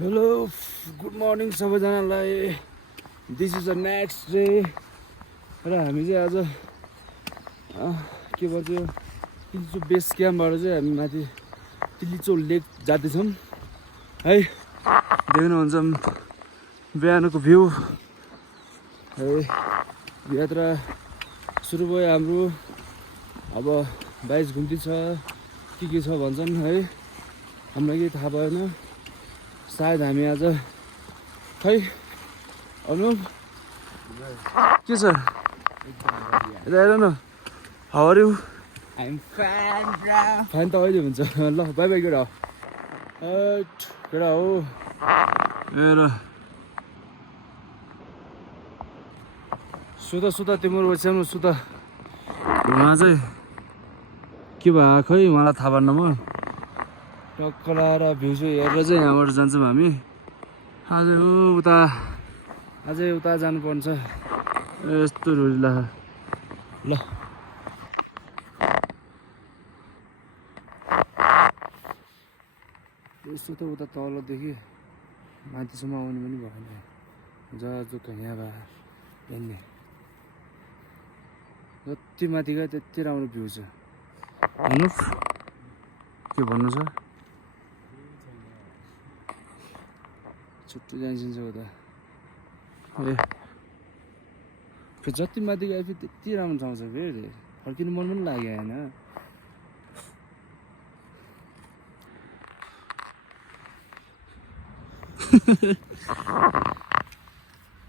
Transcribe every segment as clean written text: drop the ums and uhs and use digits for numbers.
Hello good morning सबैजनालाई। This is the next day र हामी चाहिँ आज के भन्छ तिल्चो बेस क्याम्पबाट चाहिँ हामी माथि तिल्चो लेक जाँदैछौँ है। देख्नुहुन्छ बिहानको भ्यू है। यात्रा सुरु भयो हाम्रो। अब 22 घुम्ती छ के छ भन्छन् है, हामीलाई केही थाहा भएन। सायद हामी आज खै अनुप के छ हेर न, how are you? I'm fine, bro. Fine त अहिले हुन्छ। ल बाई बाई केटा केटा हो हेर। सुता तिम्रो ओछ्यामा सुता। उहाँ चाहिँ के भयो खै मलाई थाहा भएन। म टक्क लाएर भ्यू चाहिँ हेरेर चाहिँ यहाँबाट जान्छौँ हामी। अझै उता जानुपर्छ। यस्तो रुला ल यसो त उता तलदेखि माथिसम्म आउनु पनि भएन। जहाँ जो यहाँ भए हेर्ने जति माथि गयो त्यति राम्रो भ्यू छ। भन्नु के भन्नु छ? छुट्टै जान्छन्छ उता ए फेरि जति माथि गयो फेरि त्यति राम्रो ठाउँ छ। फेरि फर्किनु मन पनि लाग्यो होइन।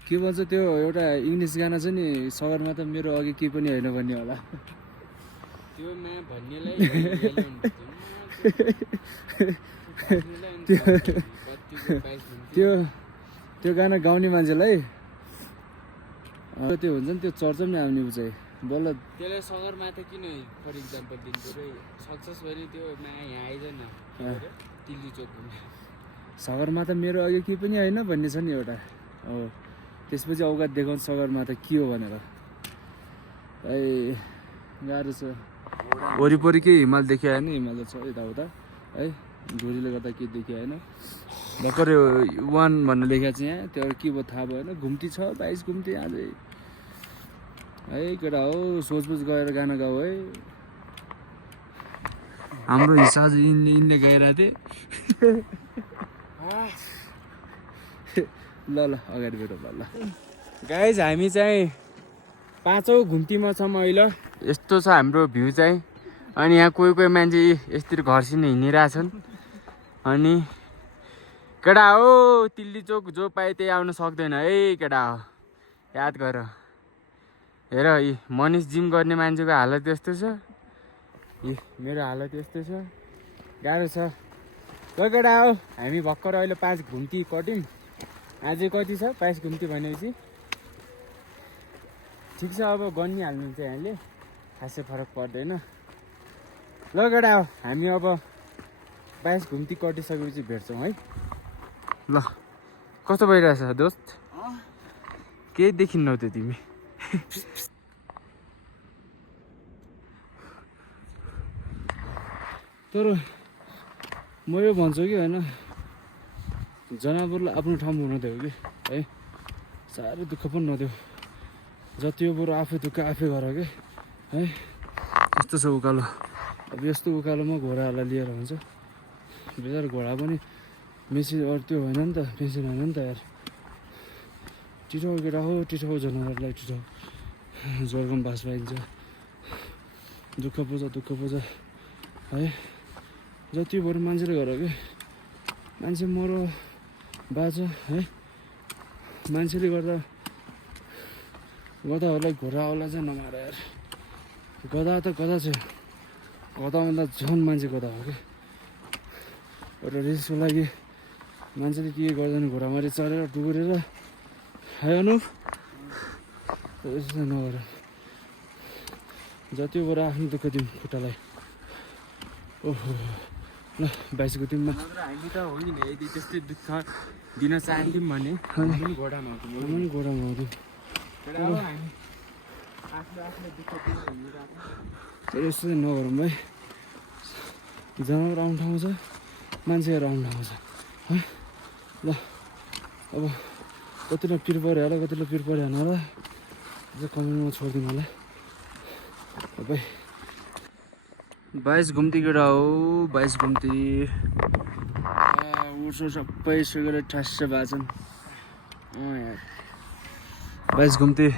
के भन्छ त्यो एउटा इङ्ग्लिस गाना छ नि, सगरमा त मेरो अघि केही पनि होइन भन्ने होला। त्यो मा भन्नेलाई त्यो गाना गाउने मान्छेलाई त्यो हुन्छ नि, त्यो चर्च पनि आउने चाहिँ बल्ल त्यसलाई सगरमाथा किन फर इक्जाम्पल दिनु पऱ्यो? सक्सेस भने त्यो मा यहाँ आइदैन दिल्ली चोक सगरमाथा मेरो अघि केही पनि होइन भन्ने छ नि एउटा हो। त्यसपछि औकात देखाउँछ सगरमाथा के हो भनेर। है गाह्रो छ। वरिपरि केही हिमाल देखियो आएन। हिमाल छ यताउता है, धुरीले गर्दा केही देखियो आएन। भर्खर 1 भन्ने लेखेको छ यहाँ, त्यो के भयो थाहा भएन। घुम्ती छ 22 घुम्ती अझै है केटा हो। सोचबुझ गएर गाना गाऊ है। हाम्रो हिस्सा चाहिँ यिनले गाइरहेको थिए। ल अगाडि बेर ल गाइज हामी चाहिँ 5औं घुम्तीमा छौँ अहिले। यस्तो छ हाम्रो भ्यू चाहिँ। अनि यहाँ कोही मान्छे यस्तरी घरसिन हिँडिरहेछन्। अनि केटा हो दिल्ली चोक जो पाए त्यही आउन सक्दैन है केटा हो, याद गर। हेर यी मनिष जिम गर्ने मान्छेको हालत यस्तो छ, यी मेरो हालत यस्तो छ। गाह्रो छ। ल केटा हो हामी भर्खर अहिले 5 घुम्ती कट्यौँ। अझै कति छ 22 घुम्ती भनेपछि ठिक छ। अब गनिहाल्नुहुन्छ यहाँले, खासै फरक पर्दैन। ल केटा हो हामी अब 22 घुम्ती कटिसकेपछि भेट्छौँ है। ल कस्तो भइरहेछ दोस्त? केही देखिन्नौ त्यो तिमी। तर म यो भन्छु कि होइन, जनावरलाई आफ्नो ठाउँमा हुन दियो कि है, साह्रै दुःख पनि नदेऊ। जति हो बरु आफै दुःख आफै गर कि है। यस्तो छ उकालो। अब यस्तो उकालोमा घोडाहरूलाई लिएर हुन्छ। बेचारा घोडा पनि मेसिन अरू त्यो होइन नि त, मेसिन होइन नि त यार। टिठो केटा हो, टिठो जनावरलाई टिठो ज्वरको बास पाइन्छ। दुःख बुझ है। जति बरु मान्छेले गर कि मान्छे मरो बाँच है। मान्छेले गधाहरूलाई घोडाहरूलाई चाहिँ नमार यार। गधा त गधा छ, गधाभन्दा झन् मान्छे गधा हो कि। एउटा रिसको लागि मान्छेले के गर्दैन, घोडामाथि चढेर डुगुरेर है अनुप। यस्तो नगर। जति बरु आफ्नो दुःख दिउँ खुट्टालाई। ओहो ल 22 घुम्तीमा हामी त हो नि यदि त्यस्तै दुःख दिन चाहन्थ्यौँ भने पनि घोडामा पनि घोडामा हुँदैन। तर यस्तो चाहिँ नगरौँ भाइ। जनावर आउनु ठाउँ छ, मान्छेहरू आउनु ठाउँ छ है। ल अब कतिलाई पिर पऱ्यो होला कतिलाई पिर परेन होला कमेन्टमा छोडिदिनु होला भाइ 22 घुम्ती केटा हो 22 घुम्ती उठ्छ सबै सिगरेट ठास्से भाछन् 22 घुम्ती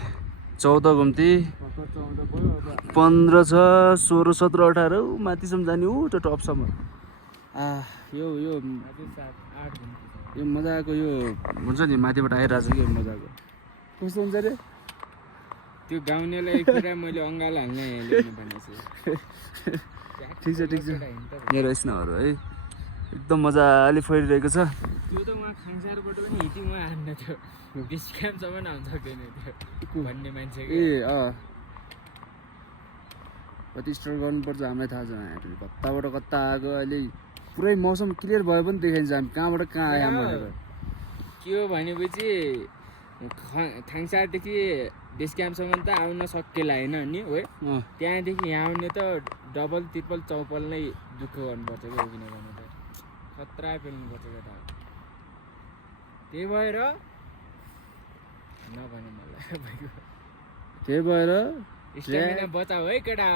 14 घुम्ती 15 छ 16 17 18 माथिसम्म जाने ऊ त्यो टपसम्म यो मजाको यो हुन्छ नि माथिबाट आइरहेको छ कि मजाको कस्तो हुन्छ रे त्यो गाउनेलाई कुरा मैले अङ्गाल हाल्न ल्याउनु भनेको छु ठिक छ मेरो स्नोहरू है एकदम मजाले फैलिरहेको छ त्यो त उहाँ खाङसारबाट पनि हिँड्थ्यो उहाँ हान्न थियो बेस क्याम्पसम्म आउन सक्दैन थियो भन्ने मान्छे कति स्टोर गर्नुपर्छ हामीलाई थाहा छैन हामी कताबाट कता आएको अहिले पुरै मौसम क्लियर भयो पनि देखाइन्छ हामी कहाँबाट कहाँ आयो भनेर के हो भनेपछि थाङसारदेखि बेस क्याम्पसम्म त आउन सकेला होइन नि हो त्यहाँदेखि यहाँ आउने त डबल ट्रिपल चौपल नै दुःख गर्नुपर्छ क्या किनभने त खतरा पेल्नुपर्छ केटा त्यही भएर नभने मलाई त्यही भएर स्टामिना बचाऊ है केटा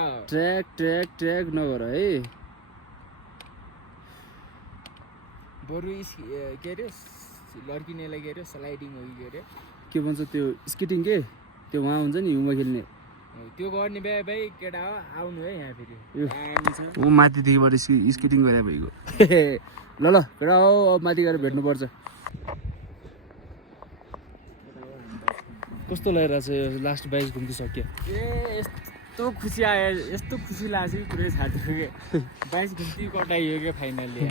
ट्र्याक नगर है बरु के अरे लड्किनेलाई के अरे स्लाइडिङ हो कि के अरे के भन्छ त्यो स्केटिङ के त्यो वहाँ हुन्छ नि हिउँमा खेल्ने त्यो गर्ने भए भाइ केटा हो आउनु है यहाँ फेरि ऊ माथिदेखिबाट स्केटिङ गरे भइगयो ल केटा हो अब माथि गएर भेट्नुपर्छ कस्तो लागिरहेको छ यो लास्ट 22 घुम्ती सक्यो यस्तो खुसी आयो यस्तो खुसी लाग्छ कि पुरै छाड्छु कि 22 घुम्ती कटाइयो क्या फाइनल्ली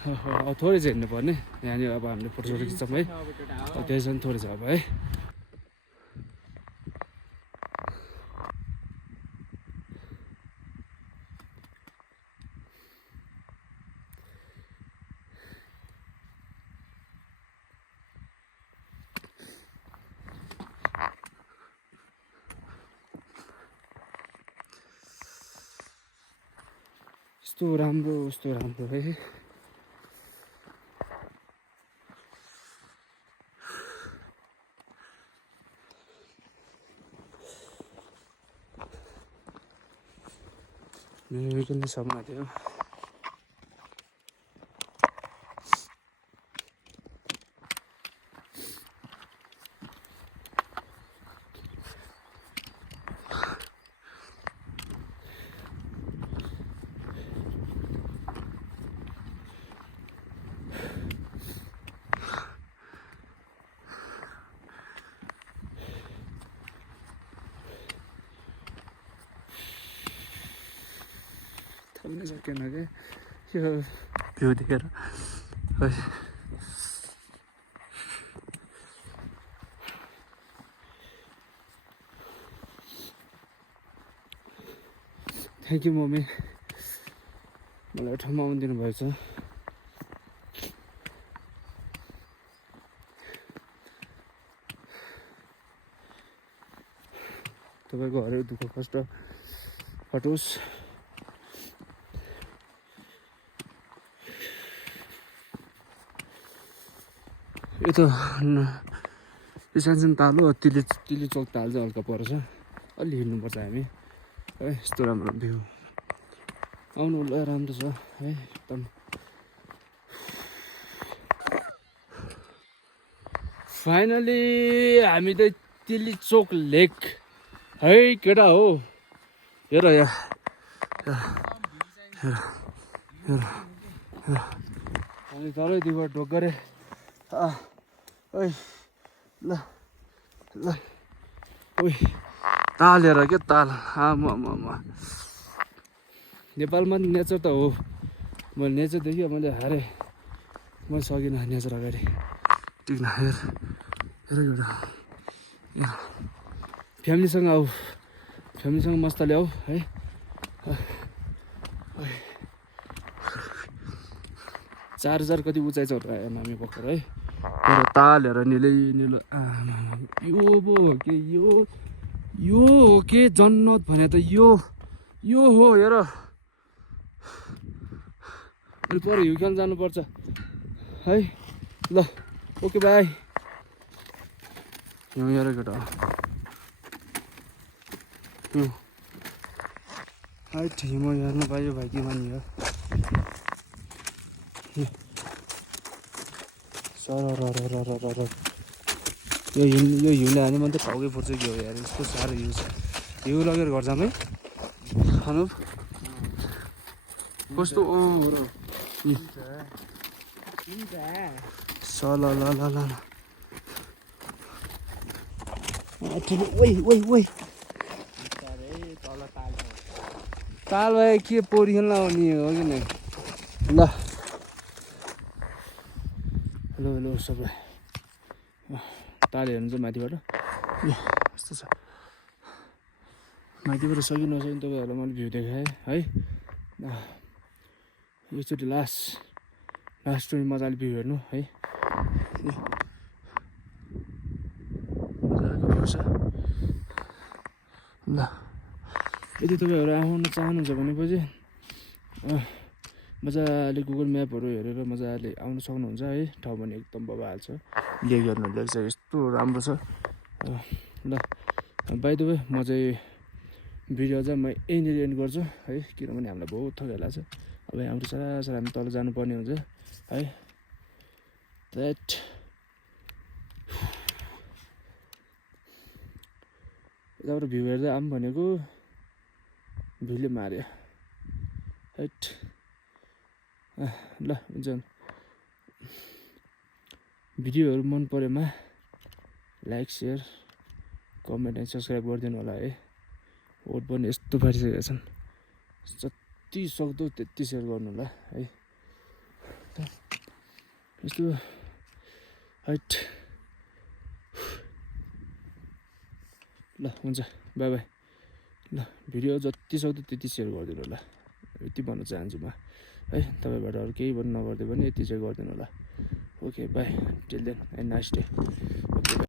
थोरै चाहिँ हिँड्नु पर्ने यहाँनिर अब हामीले फोटो खिच्छौँ है त्यसमा थोरै छ अब है यस्तो राम्रो है मेरो पनि सपना थियो थाम्नै सकेन क्या यो भ्यू देखेर थ्याङ्क यू मम्मी मलाई ठाउँमा आउनु दिनुभएछ तपाईँको हरेक दुःख कष्ट हटोस् यो त यो सानसानो ताल हो तिली चौक ताल चाहिँ हल्का पर्छ अलि हिँड्नुपर्छ हामी है यस्तो राम्रो भ्यू आउनु ल राम्रो छ है एकदम फाइनली हामी त तिली चोक लेक है केटा हो हेर हामी तलैदेखिबाट ढोक गरे ओइ ल ओइ ताल हेर क्या ताल नेपालमा नेचर त हो मैले नेचर देखेँ मैले हारेँ मैले सकिनँ नेचर अगाडि टिक्न हेर एउटा फ्यामिलीसँग आऊ फ्यामिलीसँग मस्तले आऊ है 4000 कति उचाइ छ हामी भर्खर है तर ताल हेर निलो यो पो के यो हो के जन्नत भने त यो हो हेर अनि पर हिउँ खेल्न जानुपर्छ है ल ओके बाई हिउँ हेर केटा हिउँ हाइट हिउँ हेर्नु पायो भाइ के मानि हो सर यो हिउँले हाने मात्रै टाउकै फुट्छ कि हो यार यस्तो साह्रो हिउँ छ हिउँ लगेर घर जाम है खानु कस्तो ल ल ल ल ठुलो ओइ ताल भए के पोरी खेल्न आउने हो कि नै ल हेलो सबलाई ताल हेर्नु चाहिँ माथिबाट यस्तो छ माथिबाट सकि नसकि तपाईँहरूलाई मैले भ्यू देखाएँ है एकचोटि लास्ट मजाले भ्यू हेर्नु है मजाको भ्यू छ ल यदि तपाईँहरू आउन चाहनुहुन्छ भनेपछि मजाले गुगल म्यापहरू हेरेर मजाले आउन सक्नुहुन्छ है ठाउँ पनि एकदम बबाल छ लेक हेर्नु छ यस्तो राम्रो छ ल बाइ द वे म चाहिँ भिडियो चाहिँ म यहीँनिर एन्ड गर्छु है किनभने हामीलाई बहुत थकाइ लाग्छ अब हाम्रो सरासर हामी तल जानुपर्ने हुन्छ है द्याट यताबाट भ्यू हेर्दै आऊँ भनेको भ्यूले मार्यो हैट ल हुन्छ भिडियोहरू मन परेमा like share comment and subscribe गरिदिनु होला है ओट पनि यस्तो पारिसकेका छन् जति सक्दो त्यति सेयर गर्नु होला है यस्तो हैट ल हुन्छ बाई बाई ल भिडियो जति सक्दो त्यति सेयर गरिदिनु होला यति भन्न चाहन्छु म है तपाईँबाट अरू केही भन्नु नगर्दै पनि यति चाहिँ गरिदिनु होला okay bye till then and nice day